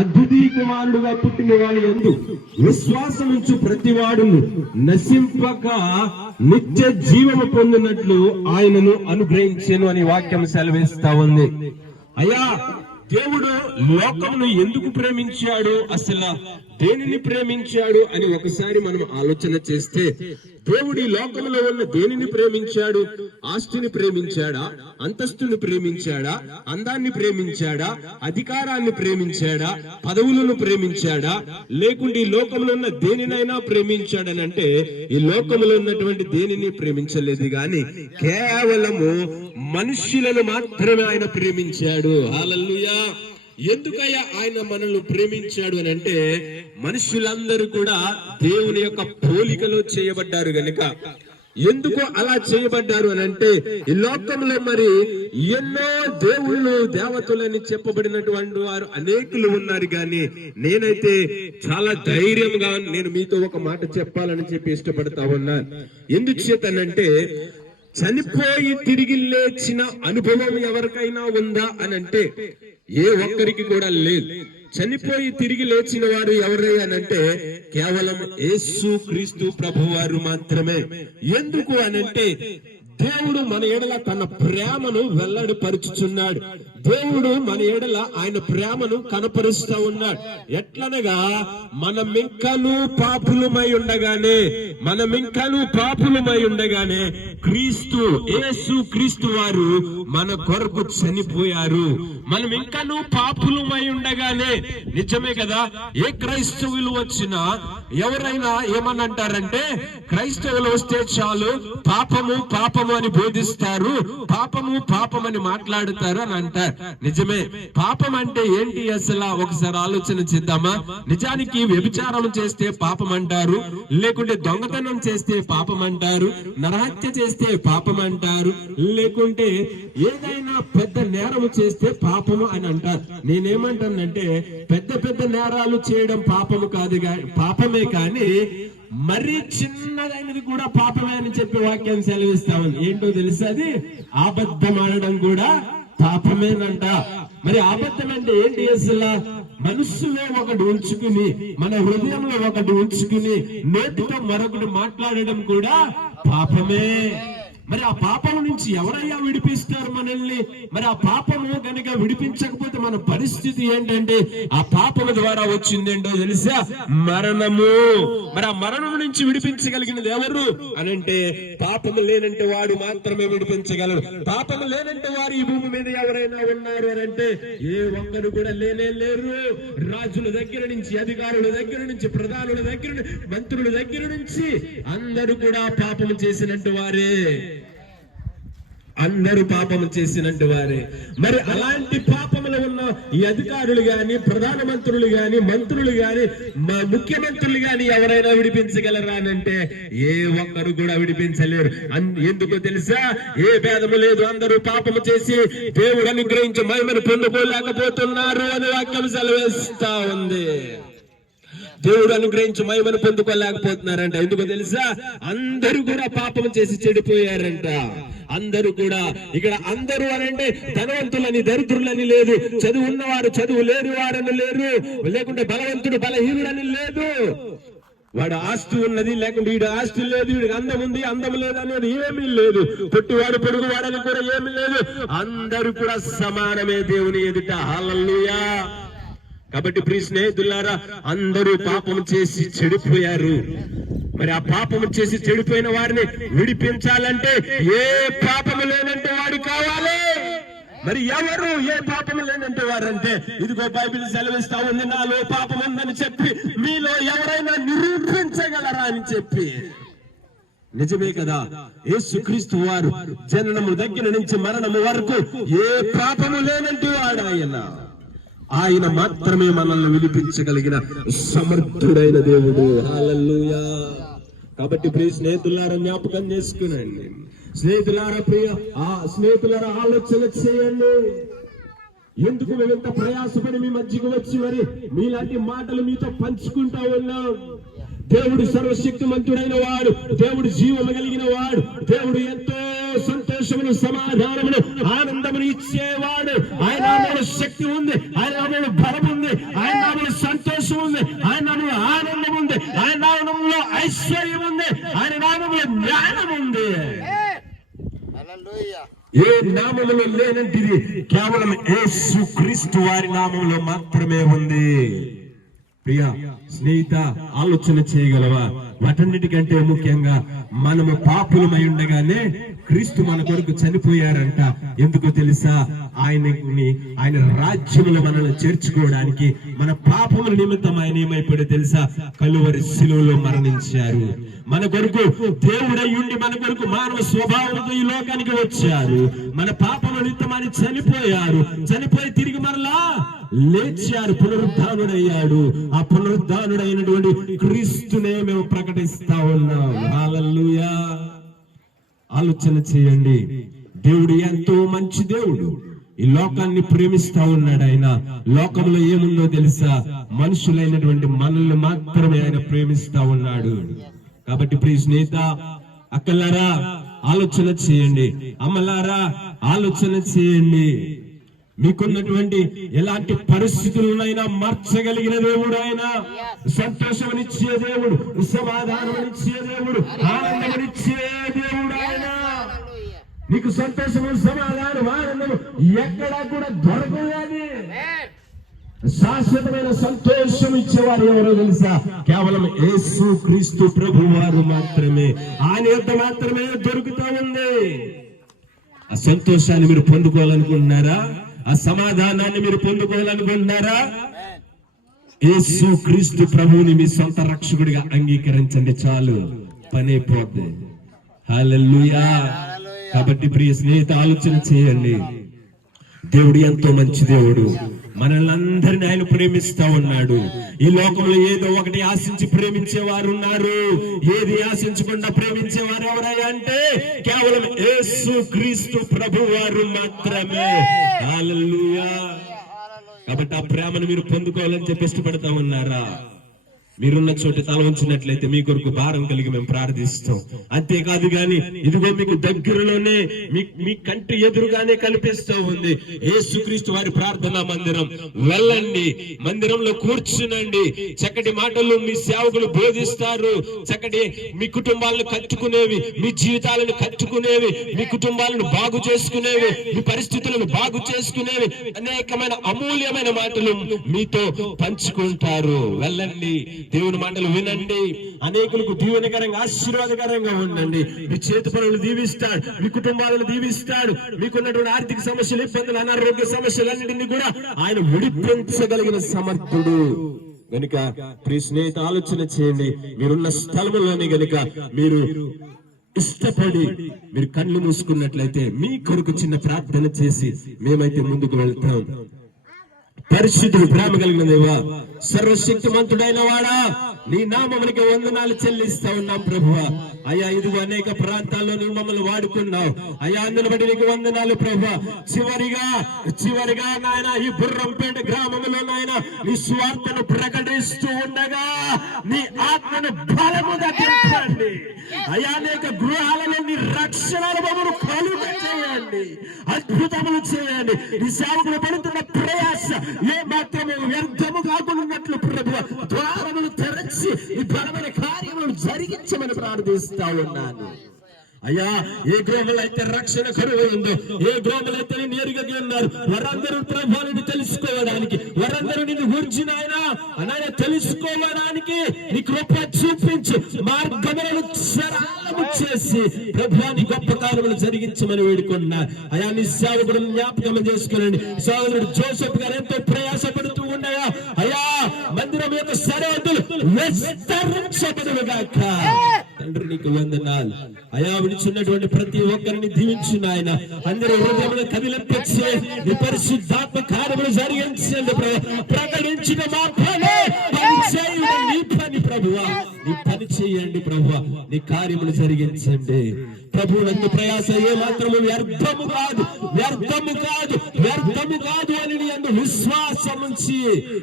అద్వితీయ కుమారుడుగా పుట్టిన వాడి యందు విశ్వాసముంచు ప్రతి వాడును నశింపక నిత్య జీవము పొందినట్లు ఆయనను అనుగ్రహించెను అని వాక్యం సెలవిస్తా ఉంది. అయ్యా, దేవుడు లోకమును ఎందుకు ప్రేమించాడు, అసలు దేనిని ప్రేమించాడు అని ఒకసారి మనం ఆలోచన చేస్తే, దేవుడు ఈ లోకంలో ఉన్న దేనిని ప్రేమించాడు? ఆస్తిని ప్రేమించాడా? అంతస్తుని ప్రేమించాడా? అందాన్ని ప్రేమించాడా? అధికారాన్ని ప్రేమించాడా? పదవులను ప్రేమించాడా? లేకుంటే ఈ లోకంలో ఉన్న దేనినైనా ప్రేమించాడనంటే ఈ లోకంలో ఉన్నటువంటి దేనిని ప్రేమించలేదు, గాని కేవలము మనుష్యులను మాత్రమే ఆయన ప్రేమించాడు. హల్లెలూయా. ఎందుకయ్యా ఆయన మనల్ని ప్రేమించాడు అని అంటే, మనుషులందరూ కూడా దేవుని యొక్క పోలికలో చేయబడ్డారు గనుక. ఎందుకు అలా చేయబడ్డారు అని అంటే, ఈ లోకంలో మరి ఎన్నో దేవుళ్ళు దేవతలని చెప్పబడినటువంటి వారు అనేకులు ఉన్నారు, కానీ నేనైతే చాలా ధైర్యంగా నేను మీతో ఒక మాట చెప్పాలని చెప్పి ఇష్టపడతా ఉన్నాను. ఎందుచేతనంటే, చనిపోయి తిరిగి లేచిన అనుభవం ఎవరికైనా ఉందా అని అంటే ఏ ఒక్కరికి కూడా లేదు. చనిపోయి తిరిగి లేచిన వారు ఎవరయ్యానంటే కేవలం యేసు క్రీస్తు ప్రభువారు మాత్రమే. ఎందుకు అనంటే, దేవుడు మన ఎడల తన ప్రేమను వెల్లడిపరుచుచున్నాడు. దేవుడు మన ఎడల ఆయన ప్రేమను కనపరుస్తూ ఉన్నాడు. ఎట్లనగా మనమింకను పాపులమై ఉండగానే యేసు క్రీస్తు వారు మన కొరకు చనిపోయారు. మనం ఇంకను పాపులమై ఉండగానే, నిజమే కదా. ఏ క్రైస్తవులు వచ్చినా ఎవరైనా ఏమని అంటారంటే, క్రైస్తవులు వస్తే చాలు పాపము పాపము అని బోధిస్తారు, పాపము అని మాట్లాడుతారు అని అంటారు. నిజమే. పాపం అంటే ఏంటి అసలు ఒకసారి ఆలోచన చేద్దామా? నిజానికి వ్యభిచారం చేస్తే పాపం అంటారు, లేకుంటే దొంగతనం చేస్తే పాపం అంటారు, నరహత్య చేస్తే పాపం అంటారు, లేకుంటే ఏదైనా పెద్ద నేరం చేస్తే పాపము అని అంటారు. నేనేమంటానంటే, పెద్ద నేరాలు చేయడం పాపము కాదు, పాపమే, కానీ మరీ చిన్నదైనది కూడా పాపమే అని చెప్పి వాక్యాన్ని సెలవిస్తామని. ఏంటో తెలుసా? అది అబద్ధం ఆడడం కూడా పాపమేనంట. మరి అబద్ధం అంటే ఏంటి అసలు? మనస్సులో ఒకటి ఉంచుకుని, మన హృదయంలో ఒకటి ఉంచుకుని నోటితో మరొకటి మాట్లాడడం కూడా పాపమే. మరి ఆ పాపం నుంచి ఎవరయ్యా విడిపిస్తారు మనల్ని? మరి ఆ పాపము కనుక విడిపించకపోతే మన పరిస్థితి ఏంటంటే, ఆ పాపము ద్వారా వచ్చిందేంటో తెలుసా? మరణము. మరి ఆ మరణం నుంచి విడిపించగలిగినది ఎవరు అనంటే, పాపము లేనంటే వాడు మాత్రమే విడిపించగలరు. పాపము లేనంటే వారు ఈ భూమి మీద ఎవరైనా ఉన్నారు అనంటే ఏ ఒక్కరు కూడా లేరు. రాజుల దగ్గర నుంచి, అధికారుల దగ్గర నుంచి, ప్రధానుల దగ్గర నుంచి, మంత్రుల దగ్గర నుంచి అందరూ కూడా పాపము చేసినట్టు వారే. అందరూ పాపము చేసినట్టు వారే. మరి అలాంటి పాపములు ఉన్న ఈ అధికారులు గాని, ప్రధానమంత్రులు గాని, మంత్రులు గాని, ముఖ్యమంత్రులు గాని ఎవరైనా విడిపించగలరా అంటే ఏ ఒక్కరు కూడా విడిపించలేరు. ఎందుకో తెలుసా? ఏ భేదము లేదు. అందరూ పాపము చేసి దేవుడు అనుగ్రహించి మహిమను పొందుకోలేకపోతున్నారు అని వాక్యం సెలవిస్తా ఉంది. దేవుడు అనుగ్రహించి మహిమను పొందుకోలేకపోతున్నారంట. ఎందుకో తెలుసా? అందరూ కూడా పాపం చేసి చెడిపోయారంట. అందరూ కూడా. ఇక్కడ అందరూ అనంటే ధనవంతులని దరిద్రులని లేదు, చదువు ఉన్నవారు చదువు లేని వారని లేరు, లేకుంటే బలవంతుడు బలహీనుడని లేదు. వాడు ఆస్తి ఉన్నది లేకుంటే వీడు ఆస్తి లేదు, వీడికి అందం ఉంది అందం లేదు అనేది ఏమీ లేదు. పొట్టివాడు పొడుగు వాడని కూడా ఏమీ లేదు. అందరూ కూడా సమానమే దేవుని ఎదుట. హల్లెలూయా. కాబట్టి ప్రియ స్నేహితులారా, అందరూ పాపం చేసి చెడిపోయారు. మరి ఆ పాపము చేసి చెడిపోయిన వారిని విడిపించాలంటే ఏ పాపము లేనంటే వాడు కావాలి. మరి ఎవరు ఏ పాపము లేనంటే వారంటే, ఇదిగో బైబిల్ సెలవిస్తా ఉంది, నాలో పాపం ఉందని చెప్పి మీలో ఎవరైనా నిరూపించగలరా అని చెప్పి. నిజమే కదా. యేసుక్రీస్తు వారు జననము దగ్గర నుంచి మరణము వరకు ఏ పాపము లేనంటూ వాడు ఆయన మాత్రమే మనల్ని విడిపించగలిగిన సమర్థుడైన దేవుడు. హల్లెలూయా. కాబట్టి ప్రియ స్నేహితులారా, జ్ఞాపకం చేసుకునండి. స్నేహితులారా ఆలోచన చేయండి. ఎందుకు మేమెంత ప్రయాసపడి మీ మధ్యకు వచ్చి మరి మీలాంటి మాటలు మీతో పంచుకుంటా ఉన్నాం. దేవుడు సర్వశక్తిమంతుడైన వాడు, దేవుడు జీవము కలిగిన వాడు, దేవుడు ఎంతో సంతోషమును, సమాధానమును, ఆనందమును ఇచ్చేవాడు. ఆయన శక్తి ఉంది, ఆయన బలం ఉంది, ఉంది, ఆయన నామంలో సంతోషం ఉంది, ఆయన నామంలో ఆనందం ఉంది, ఆయన నామంలో ఐశ్వర్యం ఉంది, ఆయన నామంలో జ్ఞానం ఉంది. ఏ నామములో లేనంటిది కేవలం యేసుక్రీస్తు వారి నామంలో మాత్రమే ఉంది. ప్రియా స్నేహిత, ఆలోచన చేయగలవా? వాటన్నిటికంటే ముఖ్యంగా మనము పాపులమై ఉండగానే క్రీస్తు మన కొరకు చనిపోయారంట. ఎందుకో తెలుసా? ఆయన రాజ్యములో మనల్ని చేర్చుకోవడానికి, మన పాపముల నిమిత్తం ఆయన ఏమైపోయాడో తెలుసా? కలువరి శిలువలో మరణించారు. మన కొరకు దేవుడై ఉండి మన కొరకు మానవ స్వభావంతో ఈ లోకానికి వచ్చారు. మన పాపముల నిమిత్తం ఆయన చనిపోయారు. చనిపోయి తిరిగి మరలా లేచారు, పునరుద్ధానుడయ్యాడు. ఆ పునరుద్ధానుడైనటువంటి క్రీస్తునే మేము ప్రకటిస్తా ఉన్నాం. హల్లెలూయా. ఆలోచన చేయండి. దేవుడు ఎంతో మంచి దేవుడు. ఈ లోకాన్ని ప్రేమిస్తా ఉన్నాడు. ఆయన లోకంలో ఏముందో తెలుసా? మనుషులైనటువంటి మనల్ని మాత్రమే ఆయన ప్రేమిస్తా ఉన్నాడు. కాబట్టి ప్రియ స్నేహిత, అక్కలారా ఆలోచన చేయండి, అమ్మలారా ఆలోచన చేయండి. మీకున్నటువంటి ఎలాంటి పరిస్థితులనైనా మార్చగలిగిన దేవుడు ఆయన. సంతోషమనిచ్చే దేవుడు, సమాధానమనిచ్చే దేవుడు, ఆనందమనిచ్చే దేవుడు ఆయన. నీకు సంతోషము, సమాధానం, ఆనందము ఎక్కడా కూడా దొరకలేదు. శాశ్వతమైన సంతోషం ఇచ్చేవారు ఎవరో తెలుసా? కేవలం యేసుక్రీస్తు ప్రభు వారు మాత్రమే. ఆయన యొద్ద మాత్రమే దొరుకుతూ ఉంది. ఆ సంతోషాన్ని మీరు పొందుకోవాలనుకుంటున్నారా? ఆ సమాధానాన్ని మీరు పొందుకోవాలనుకుంటున్నారా? యేసుక్రీస్తు ప్రభువుని మీ సొంత రక్షకుడిగా అంగీకరించండి, చాలు, పని అయిపోద్ది. హల్లెలూయా. కాబట్టి ప్రియ స్నేహిత, ఆలోచన చేయండి. దేవుడు ఎంతో మంచి దేవుడు. మనల్ని అందరినీ ఆయన ప్రేమిస్తా ఉన్నాడు. ఈ లోకంలో ఏదో ఒకటి ఆశించి ప్రేమించేవారు ఉన్నారు. ఏది ఆశించకుండా ప్రేమించేవారు ఎవరయ్యా అంటే కేవలం యేసుక్రీస్తు ప్రభు వారు మాత్రమే. హల్లెలూయా. కాబట్టి ఆ ప్రేమను మీరు పొందుకోవాలని చెప్పి ఇష్టపడతా ఉన్నారా? మీరున్న చోట తల ఉంచినట్లయితే మీ కొరకు భారం కలిగి మేము ప్రార్థిస్తాం. అంతేకాదు గాని ఇదిగో మీకు దగ్గరలోనే మీ కంటి ఎదురుగానే కనిపిస్తూ ఉంది యేసుక్రీస్తు వారి ప్రార్థనా మందిరం. వెళ్ళండి, మందిరంలో కూర్చునండి. చక్కటి మాటలు మీ సేవకులు బోధిస్తారు. చక్కటి మీ కుటుంబాలను కట్టుకునేవి, మీ జీవితాలను కట్టుకునేవి, మీ కుటుంబాలను బాగు చేసుకునేవి, మీ పరిస్థితులను బాగు చేసుకునేవి అనేకమైన అమూల్యమైన మాటలు మీతో పంచుకుంటారు. వెళ్ళండి, దేవుని మాటలు వినండి. అనేకులకు దీవెనకరంగా, ఆశీర్వాదకరంగా ఉండండి. మీ చేతి పనులు దీవిస్తాడు, మీ కుటుంబాలను దీవిస్తాడు. మీకున్నటువంటి ఆర్థిక సమస్యలు, ఇబ్బందులు, అనారోగ్య సమస్యలన్నింటినీ కూడా ఆయన విడిపించగలిగిన సమర్థుడు. గనుక ప్రియ స్నేహిత, ఆలోచన చేయండి. మీరున్న స్థలంలోనే గనుక మీరు ఇష్టపడి మీరు కళ్ళు మూసుకున్నట్లయితే మీ కొరకు చిన్న ప్రార్థన చేసి మేమైతే ముందుకు వెళ్తాం. పరిశుద్ధుడు, ప్రేమ కలిగిన దేవా, సర్వశక్తిమంతుడైన వాడా, నీ నామమునికి వందనాలు చెల్లిస్తా ఉన్నాం ప్రభువా. అయ్యా, ఇదిగో అనేక ప్రాంతాల్లో నువ్వు మమ్మల్ని వాడుకున్నావు అయ్యా, అందుని బట్టి నీకు వందనాలు ప్రభువా. చివరిగా నాయన ఈ బుర్రంపేట గ్రామంలో నాయన నీ స్వార్థను ప్రకటిస్తూ ఉండగా నీ ఆత్మను బలముగా తెప్పండి అయ్యా. అనేక గృహాలలో నీ రక్షణ అనుభవమును కలుగ చేయండి, అద్భుతములు చేయండి. నీ సేవకులు పడుతున్న ప్రయాస ఏ మాత్రము వ్యర్థము కాకున్నట్లు ప్రభువా ద్వారములు తెరచి ఈ బలమైన కార్యములను జరిగించమని ప్రార్థిస్తా ఉన్నాను అయ్యా. ఏ గృహంలో అయితే రక్షణ కరువు ఉందో, ఏ గృహంలో అయితే నేరుగా ఉన్నారు, వారందరూ ప్రభువుని తెలుసుకోవడానికి, వారందరూ నిన్ను గురించి నాయన తెలుసుకోవడానికి నీ కృప చూపించు, మార్గములను సరళము చేసి ప్రభువాని గొప్ప కార్యములు జరిగించమని వేడుకున్నా అయ్యా. నీ సేవకుడు జ్ఞాపకం చేసుకోనండి. సోదరుడు జోసెఫ్ గారు ఎంతో ప్రయాసపడుతూ ఉండగా అయ్యా, మందిరం యొక్క సరిహద్దులు విస్తరించబడుగాక. తండ్రి నీకు వందనాలు అయ్యా. విడిచున్నటువంటి ప్రతి ఒక్కరిని దీవించు నాయన. అందరూ హృదయంలో కదిలింపచ్చే నీ పరిశుద్ధాత్మ కార్యములు జరిగించండి ప్రభు. ప్రకటించిన మా పని చేయండి, నీ పని ప్రభువా, నీ పని చేయండి ప్రభువా, నీ కార్యములు జరిగించండి ప్రభు. నందు ప్రయాస ఏ మాత్రము వ్యర్థము కాదు అని నీ యందు విశ్వాసం ఉంచి,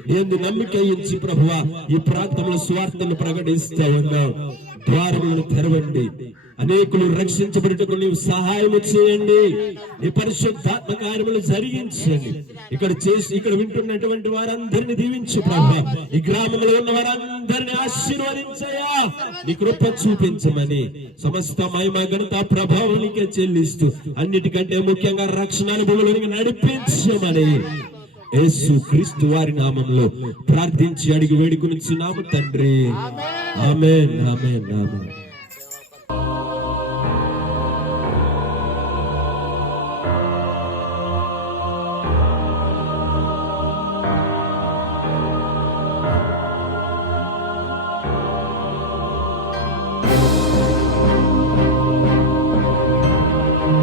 నీ యందు నమ్మిక ఉంచి ప్రభువా ఈ ప్రాంతంలో స్వార్థను ప్రకటిస్తూ ఉన్నావు. ద్వారములను తెరవండి, అనేకులు రక్షించబడుటకు నీవు సహాయము చేయండి. నీ పరిశుద్ధాత్మ కార్యములు జరిగించండి. ఇక్కడ వింటున్నటువంటి వారందరిని దీవించు ప్రభా. ఈ గ్రామంలో ఉన్న వారందరిని ఆశీర్వదించయా. నీ కృప చూపించమని సమస్త మహిమ ఘనత ప్రభావానికే చెల్లిస్తూ అన్నిటికంటే ముఖ్యంగా రక్షణ అనుభవంలోనికి నడిపించమని యేసు క్రీస్తు వారి నామంలో ప్రార్థించి అడిగి వేడుకొనిచున్నాము తండ్రి. ఆమేన్, ఆమేన్, ఆమేన్.